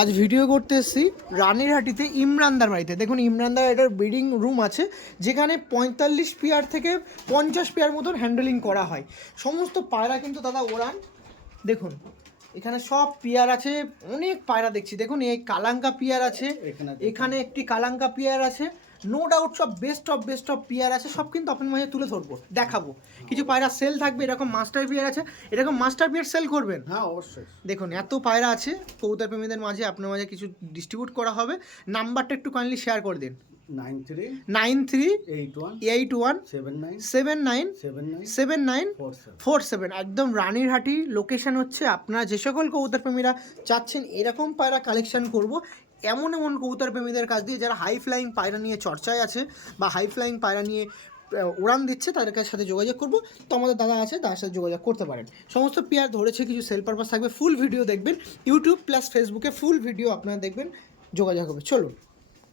আজ ভিডিও করতে এসেছি রানীরহাটিতে ইমরানদার বাড়িতে। দেখুন ইমরানদার এটার ব্রিডিং রুম আছে, যেখানে 45 পেয়ার থেকে 50 পেয়ার মতন হ্যান্ডেলিং করা হয়। সমস্ত পায়রা কিন্তু দাদা ওড়ান। দেখুন এখানে সব পেয়ার আছে, অনেক পায়রা দেখছি। দেখুন এই কালাঙ্কা পেয়ার আছে, এখানে একটি কালাঙ্কা পেয়ার আছে, নো ডাউট সব বেস্ট অফ পেয়ার আছে। সব কিন্তু আপনার মাঝে তুলে ধরবো, দেখাবো। কিছু পায়রা সেল থাকবে, এরকম মাস্টার পেয়ার আছে, এরকম মাস্টার পেয়ার সেল করবেন? হ্যাঁ অবশ্যই। দেখুন এত পায়রা আছে, কবুতর প্রেমীদের মাঝে আপনার মাঝে কিছু ডিস্ট্রিবিউট করা হবে। নাম্বারটা একটু কাইন্ডলি শেয়ার করে দিন। 9381797947 একদম রানীরহাটি লোকেশন হচ্ছে। আপনারা যে সকল কবুতর প্রেমীরা চাচ্ছেন এরকম পায়রা কালেকশন করব, এমন এমন কবুতর প্রেমীদের কাছ দিয়ে যারা হাই ফ্লাইং পায়রা নিয়ে চর্চায় আছে বা হাই ফ্লাইং পায়রা নিয়ে উড়ান দিচ্ছে, তাদের সাথে যোগাযোগ করব। তো আমাদের দাদা আছে, তার সাথে যোগাযোগ করতে পারেন। সমস্ত পেয়ার ধরেছে, কিছু সেল পারপাস থাকবে। ফুল ভিডিও দেখবেন, ইউটিউব প্লাস ফেসবুকে ফুল ভিডিও আপনারা দেখবেন, যোগাযোগ হবে। চলুন।